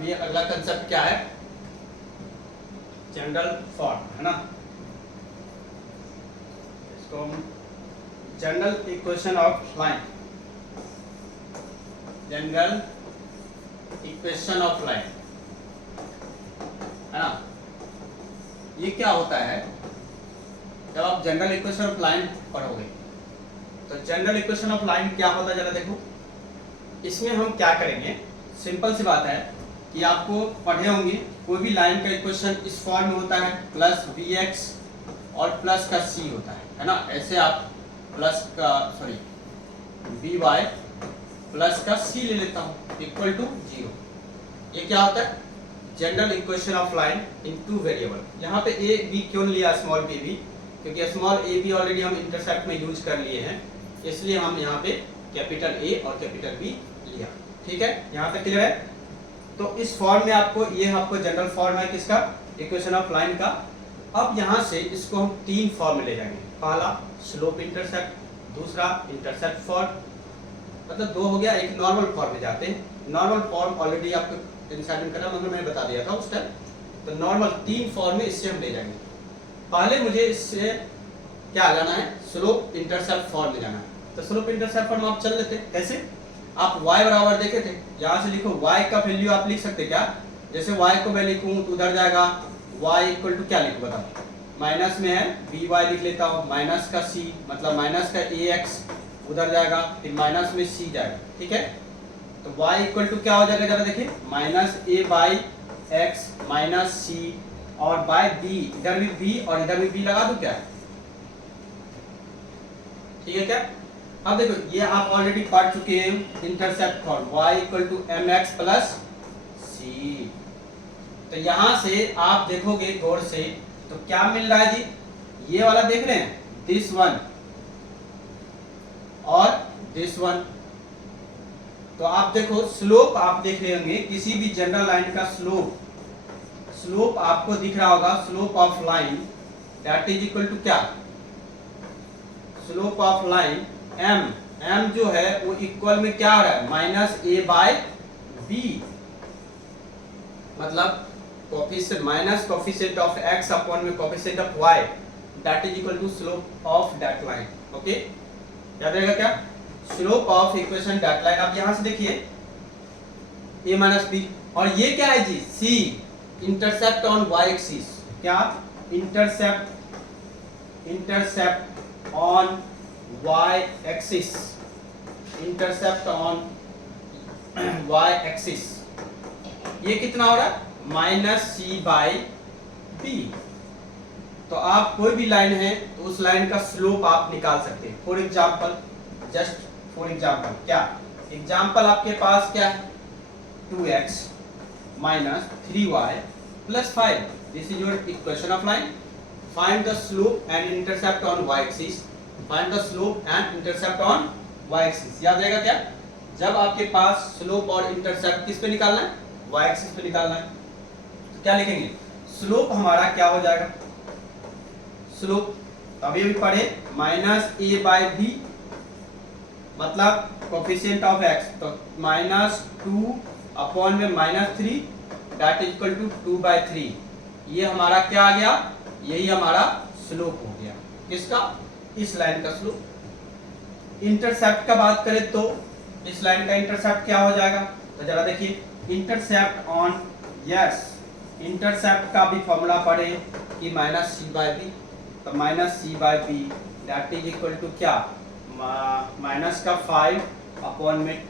अभी अगला कंसेप्ट क्या है, जनरल फॉर्म है ना, इसको हम general equation of line, general equation of line है ना। ये क्या होता है, जब आप जनरल इक्वेशन ऑफ लाइन पढ़ोगे तो जनरल इक्वेशन ऑफ लाइन क्या होता है जरा देखो। इसमें हम क्या करेंगे, सिंपल सी बात है कि आपको पढ़े होंगे कोई भी लाइन का इक्वेशन इस फॉर्म में होता है, प्लस बी एक्स और प्लस का सी होता है ना। ऐसे आप प्लस का बी वाई प्लस का सी ले लेता हूँ इक्वल टू 0। ये क्या होता है, general equation of line in two variable. यहाँ पे ए बी क्यों लिया, स्मॉल बी भी, क्योंकि स्मॉल ए बी ऑलरेडी हम इंटरसेप्ट में यूज कर लिए हैं, इसलिए हम यहाँ पे कैपिटल ए और कैपिटल बी लिया। ठीक है, यहाँ तक क्लियर है। तो इस फॉर्म में आपको, ये आपको जनरल फॉर्म है किसका, इक्वेशन ऑफ लाइन का। अब यहाँ से इसको हम 3 फॉर्म में ले जाएंगे। पहला स्लोप इंटरसेप्ट, दूसरा इंटरसेप्ट फॉर्म, मतलब 2 हो गया। एक नॉर्मल फॉर्म में जाते हैं। नॉर्मल फॉर्म ऑलरेडी आपको इंसाइड करना, मगर मैंने बता दिया था उस टाइम। तो नॉर्मल 3 फॉर्म में इससे हम ले जाएंगे। पहले मुझे इससे क्या लाना है, स्लोप इंटरसेप्ट फॉर्म में जाना है। तो स्लोप इंटरसेप्ट फॉर्म आप चल लेते हैं। कैसे, आप y बराबर देखे थे, यहाँ से लिखो y का वैल्यू आप लिख सकते क्या, जैसे y को मैं लिखूं तो उधर जाएगा y इक्वल टू क्या लिखूं बताओ, माइनस में है बी वाई लिख लेता हूँ, माइनस का c मतलब माइनस का ए एक्स उधर जाएगा, फिर माइनस में c जाएगा। ठीक है, तो y इक्वल टू क्या हो जाएगा जरा देखिए, minus a by x minus c और बाय बी, इधर भी b और इधर भी b लगा दूं क्या। ठीक है क्या, अब देखो ये आप ऑलरेडी पढ़ चुके हैं intercept form, y equal to m x plus c. तो यहां से आप देखोगे गौर से तो क्या मिल रहा है जी, ये वाला देख रहे हैं, दिस वन और दिस वन। तो आप देखो स्लोप आप देख रहे होंगे, किसी भी जनरल लाइन का स्लोप आपको दिख रहा होगा, slope of line that is equal to क्या, स्लोप ऑफ लाइन m जो है वो इक्वल में क्या आ रहा है, माइनस ए बाय बी, मतलब coefficient minus coefficient of x upon में coefficient of y that is equal to slope of that line. Okay, याद रहेगा क्या, slope of equation that line. आप यहां से देखिए a माइनस बी, और ये क्या है जी, c intercept on y axis, क्या intercept on y axis, intercept on y axis, ये कितना हो रहा है, माइनस सी बाई बी। तो आप कोई भी लाइन है तो उस लाइन का स्लोप आप निकाल सकते हैं। For example, just for example, क्या एग्जाम्पल आपके पास क्या है, 2x minus 3y plus 5, this is your equation of line. Find the slope and intercept on y axis, find the slope and intercept on y axis. याद रहेगा क्या, जब आपके पास slope और इंटरसेप्ट किस पे निकालना है, y एक्सिस पे निकालना है, तो क्या लिखेंगे, स्लोप हमारा क्या हो जाएगा, स्लोप अभी भी पढ़े, माइनस ए बाय बी मतलब कोफिशिएंट ऑफ x, तो माइनस 2 अपॉन में minus 3 that is equal to 2/3। ये हमारा क्या आ गया, यही हमारा स्लोप हो गया, किसका, इस लाइन का स्लोप। इंटरसेप्ट का बात करें तो इस लाइन का इंटरसेप्ट क्या हो जाएगा, तो जरा देखिए, इंटरसेप्ट ऑन, यस इंटरसेप्ट का भी फॉर्मूला पढ़े कि माइनस सी बाय बी, तो minus c by b that is equal to क्या, माइनस का 5 अपॉन में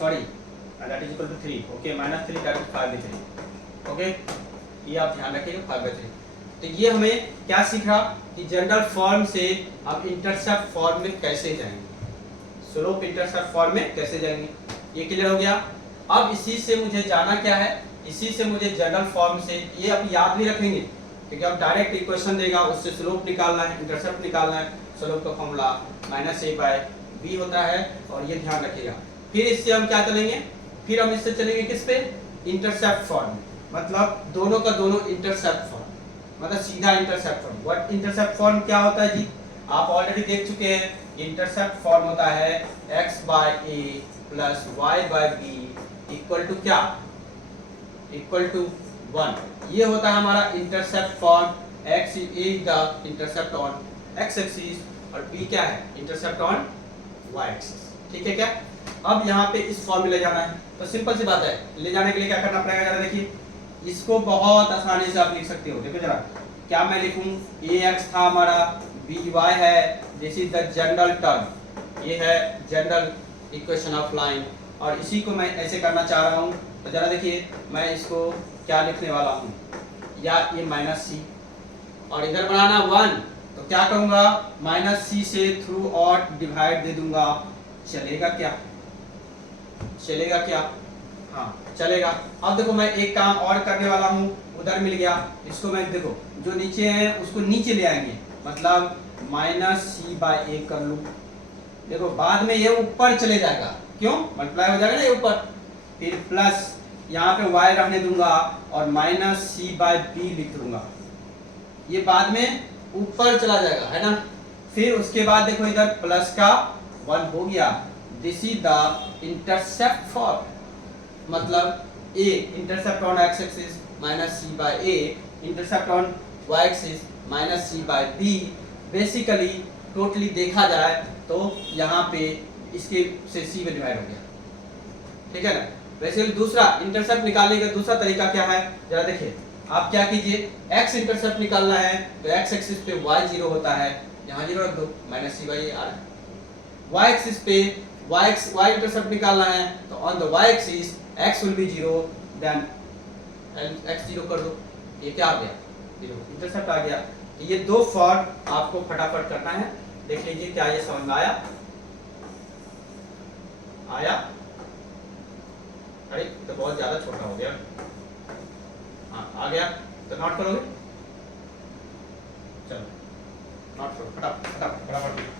sorry that is equal to 3। Okay, minus 3 that is 5/3। Okay, ये आप ध्यान रखिएगा 5/3। तो ये हमें क्या सीख रहा कि जनरल फॉर्म से अब इंटरसेप्ट फॉर्म में कैसे जाएंगे, स्लोप इंटरसेप्ट फॉर्म में कैसे जाएंगे, ये क्लियर हो गया। अब इसी से मुझे जाना क्या है, इसी से मुझे जनरल फॉर्म से, ये आप याद नहीं रखेंगे क्योंकि अब डायरेक्ट इक्वेशन देगा, उससे स्लोप निकालना है, इंटरसेप्ट निकालना है। स्लोप का formula minus a by B होता है, और ये ध्यान रखिएगा। फिर इससे हम क्या चलेंगे, फिर हम इससे चलेंगे किस पे, इंटरसेप्ट फॉर्म, मतलब दोनों का दोनों इंटरसेप्ट फॉर्म, मतलब सीधा intercept form. What intercept form क्या होता है जी, आप ऑलरेडी देख चुके हैं, इंटरसेप्ट फॉर्म होता है x by a plus y by b equal to क्या, इक्वल टू 1। ये होता है हमारा intercept for x is the intercept on x axis और b क्या है इंटरसेप्ट ऑन y एक्सिस। ठीक है क्या? अब यहाँ पे इस फॉर्म में ले जाना है तो सिंपल सी बात है, ले जाने के लिए क्या करना पड़ेगा जरा देखिए, इसको बहुत आसानी से आप लिख सकते हो। देखो जरा क्या मैं लिखूं, ax था हमारा, by है, this is the general term, ये है जनरल इक्वेशन ऑफ लाइन, और इसी को मैं ऐसे करना चाह रहा हूँ। तो जरा देखिए मैं इसको क्या लिखने वाला हूँ, या ये माइनस सी और इधर बनाना 1, तो क्या करूँगा माइनस सी से थ्रू और डिवाइड दे दूंगा। चलेगा क्या? चलेगा क्या? हाँ चलेगा। अब देखो मैं एक काम और करने वाला हूँ, उधर मिल गया, इसको मैं देखो जो नीचे है उसको नीचे ले आएंगे, मतलब माइनस सी बाय ए कर लूँ। देखो बाद में ये ऊपर चले जाएगा, क्यों? मल्टीप्लाई हो जाएगा ना ये ऊपर, फिर प्लस यहाँ पे y रहने दूंगा और माइनस सी बाय बी लिख दूंगा, ये बाद में ऊपर चला जाएगा है ना। फिर उसके बाद देखो इधर प्लस का 1 हो गया, this is the intercept for, मतलब a intercept on x axis minus c by a, intercept on y axis minus c by b। Basically totally देखा जाए तो यहाँ पे इसके से c में डिवाइड हो गया, ठीक है ना। वैसे दूसरा इंटरसेप्ट निकालने का दूसरा तरीका क्या है, जरा देखिए आप क्या कीजिए, x इंटरसेप्ट निकालना है तो x एक्सिस पे y 0 होता है, यहाँ 0 रख दो, माइनस सी बाई आ रहा है। y एक्सिस पे y इंटरसेप्ट निकालना है तो on the y axis x will be 0, then x 0 कर दो, ये क्या आ गया 0, इंटरसेप्ट आ गया। तो ये दो फॉर्म आपको फटाफट करना है, देख लीजिए क्या ये समझ में आया? आया? अरे तो बहुत ज्यादा छोटा हो गया। हाँ आ गया, तो नोट करोगे? चलो नोट करो फटाफट फटाफट फटाफट।